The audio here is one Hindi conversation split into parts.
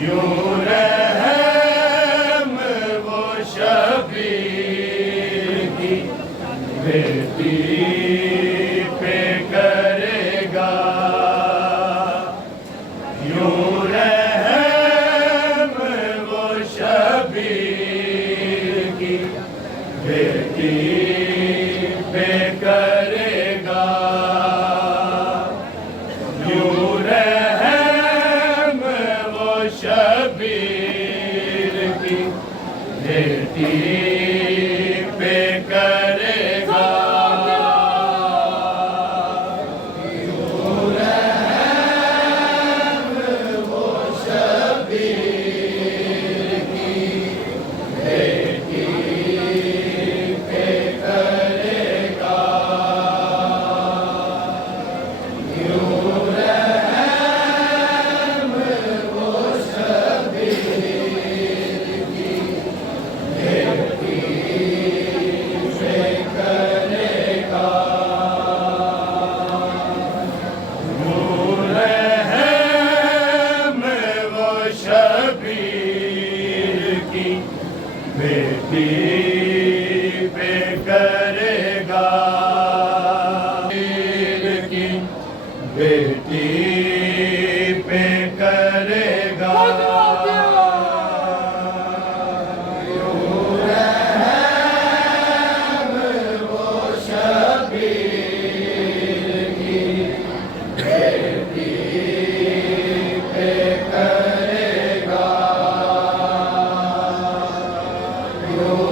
यूं रहम वो शबीर की बेटी पे करेगा, यूं रहम वो शबीर की बेटी पे करेगा, यूं रहम वो शबीर की बेटी पे करेगा, यूं रहम वो शबीर की बेटी पे करेगा, यूं रहम वो शबीर की बेटी पे करेगा, यूं रहम वो शबीर की बेटी पे करेगा, की बेटी पे करेगा, यूं रहम वो शबीर की बेटी पे करेगा, यूं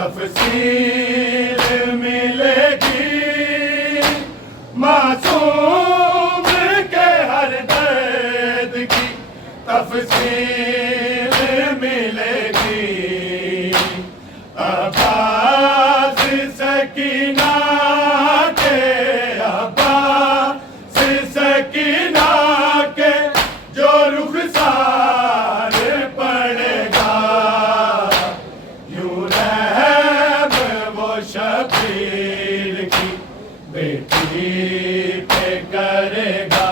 तफसील मिलेगी मासूम के हर दर्द की तफसील मिलेगी अब्बास सकीना के अब्बास सकीना के जो रुखसार पड़ेगा यूं रहम वो शबीर की बेटी पे करेगा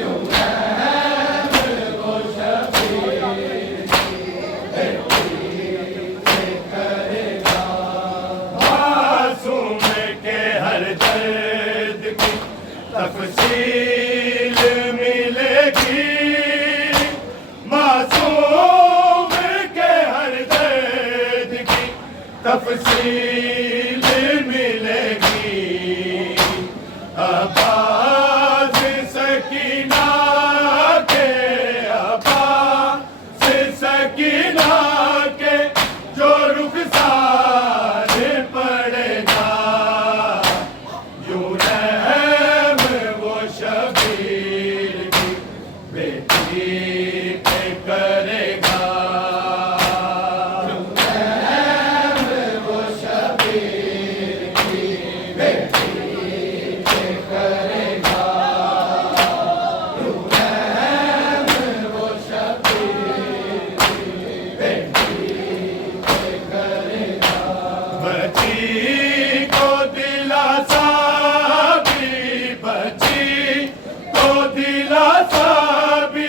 यूं रहम वो शबीर की बेटी पे करेगा मासूम के हर दर्द की तफसील मिलेगी मासूम के हर दर्द की तफसील मिलेगी अब्बास सकीना के अब्बास सकीना के जो रुखसार पड़ेगा यूं रहम वो शबीर की बेटी पे करेगा यूं रहम वो शबीर की बेटी पे करेगा यूं रहम वो शबीर की बेटी पे करेगा बची को दिलासा भी बची को दिलासा भी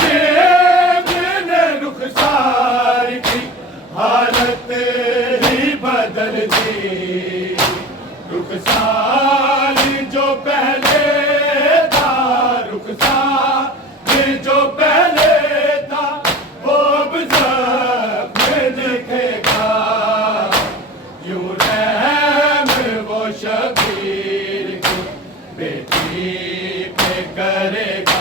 शेर ने रुखसार की हालत ही बदल दी। रुखसार जो पहले था, रुखसार जो पहले था, वो अब ज़ख्म दिखेगा। यूं रहम वो शबीर की बेटी पे करेगा।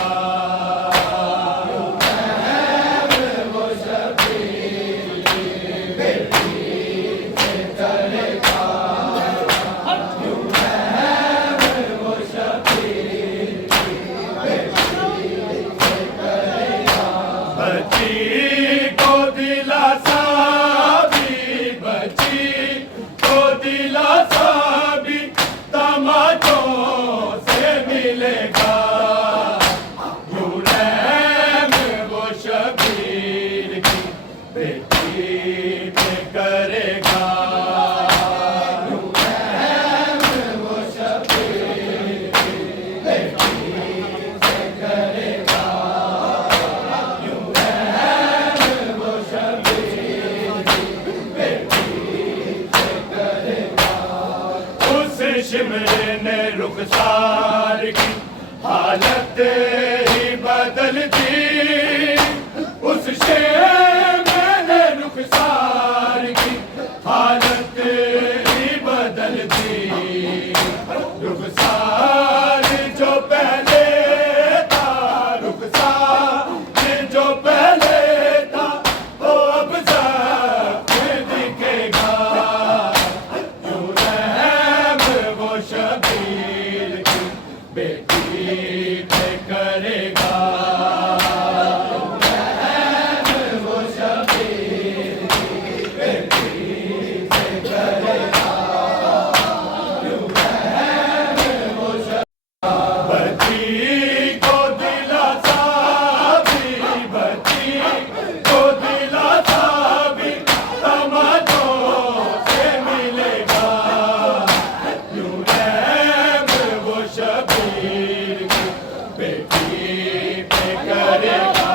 बच्ची को दिलासा भी, बच्ची को दिलासा भी तमाचों से मिलेगा। यूं रहम वो शबीर की बेटी पे करेगा। यूं रहम वो शबीर की बेटी पे करेगा। शिमरे ने रुखसार की हालत ही बदल दी। उस शेर ने रुखसार की हालत ही बदल दी। रुखसार जो पहले था, रुखसार जो पहले था, वो अब ज़ख्म दिखेगा। शबीर की बेटी पे करेगा। वो शबीर की बेटी पे करेगा। वो बच्ची को दिलासा भी, बच्ची को दिलासा भी तमाचों से मिलेगा। शबीर की बेटी पे करेगा।